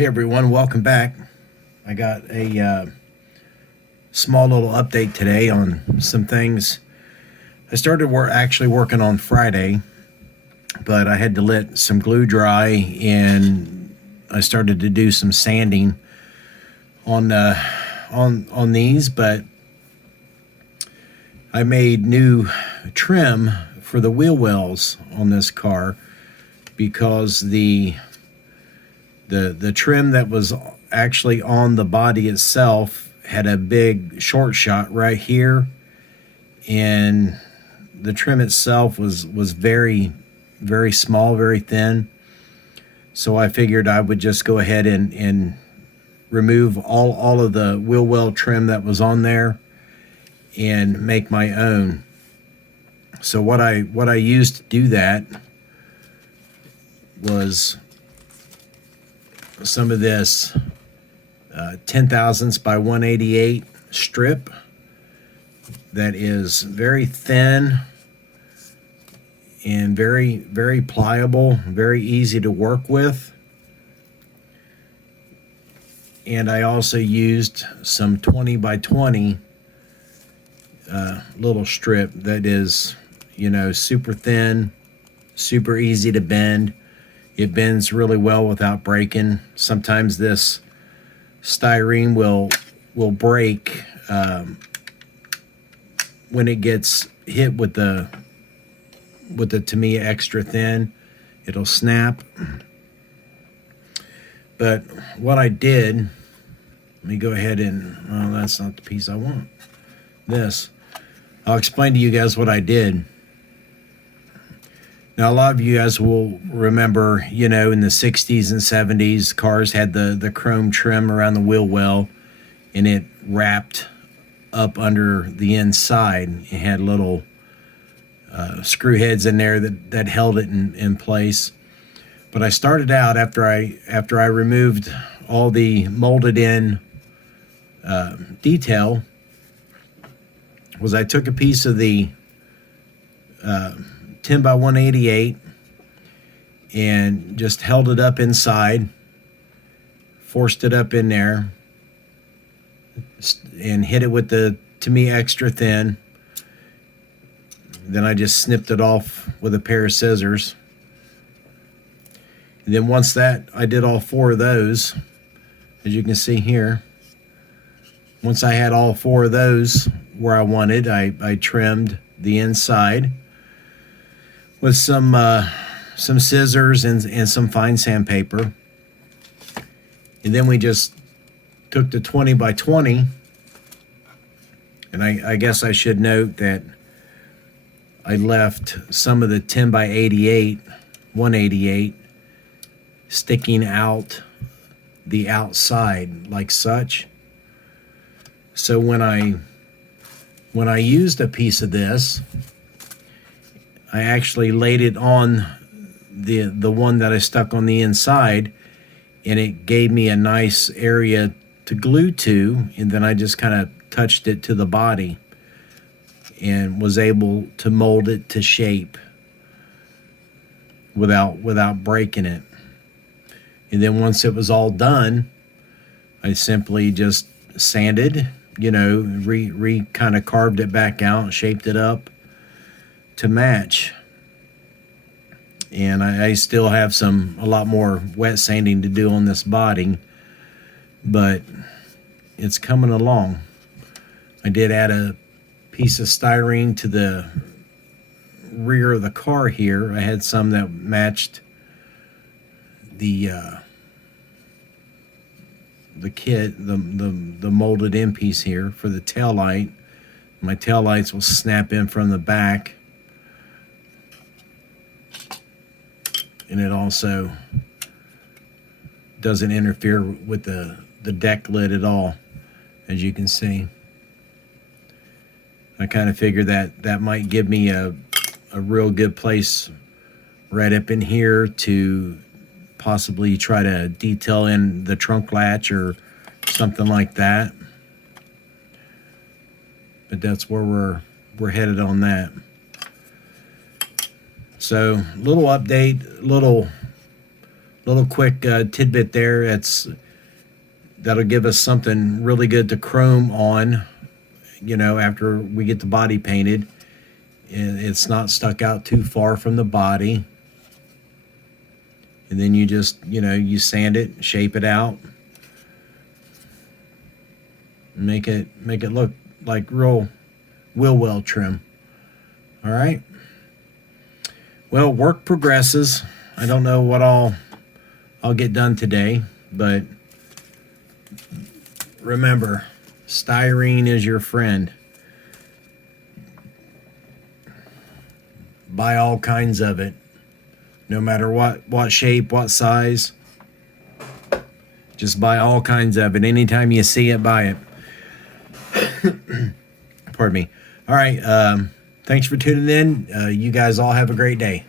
Hey everyone, welcome back. I got a small little update today on some things. I started actually working on Friday, but I had to let some glue dry and I started to do some sanding on these. But I made new trim for the wheel wells on this car because the trim that was actually on the body itself had a big short shot right here, and the trim itself was very small, very thin. So I figured I would just go ahead and remove all of the wheel well trim that was on there and make my own. So what I used to do that was some of this 10 thousandths by 188 strip that is very thin and very pliable, very easy to work with. And I also used some 20 by 20 little strip that is, super thin, super easy to bend. It bends really well without breaking. Sometimes this styrene will break when it gets hit with the Tamiya extra thin. It'll snap. But what I did, let me go ahead and, well, that's not the piece I want. I'll explain to you guys what I did. Now, a lot of you guys will remember, in the 60s and 70s, cars had the chrome trim around the wheel well, and it wrapped up under the inside. It had little screw heads in there that held it in place. But I started out after I removed all the molded in detail, was I took a piece of the 10 by 188 and just held it up inside, forced it up in there, and hit it with the Tamiya extra thin. Then I just snipped it off with a pair of scissors. And then once I did all four of those, as you can see here, once I had all four of those where I wanted, I trimmed the inside with some scissors and some fine sandpaper. And then we just took the 20 by 20, and I guess I should note that I left some of the 10 by 88, 188, sticking out the outside like such. So when I used a piece of this, I actually laid it on the one that I stuck on the inside, and it gave me a nice area to glue to, and then I just kind of touched it to the body and was able to mold it to shape without breaking it. And then once it was all done, I simply just sanded, kind of carved it back out, shaped it up to match. And I still have a lot more wet sanding to do on this body, but it's coming along. I did add a piece of styrene to the rear of the car here. I had some that matched the kit, the molded in piece here for the tail light. My tail lights will snap in from the back, and it also doesn't interfere with the deck lid at all, as you can see. I kind of figured that might give me a real good place right up in here to possibly try to detail in the trunk latch or something like that. But that's where we're headed on that. So little update, little little quick tidbit there. That'll give us something really good to chrome on, after we get the body painted. It's not stuck out too far from the body. And then you just, you sand it, shape it out, make it look like real wheel trim. All right. Well, work progresses. I don't know what I'll get done today, but remember, styrene is your friend. Buy all kinds of it, no matter what shape, what size. Just buy all kinds of it. Anytime you see it, buy it. Pardon me. All right. Thanks for tuning in. You guys all have a great day.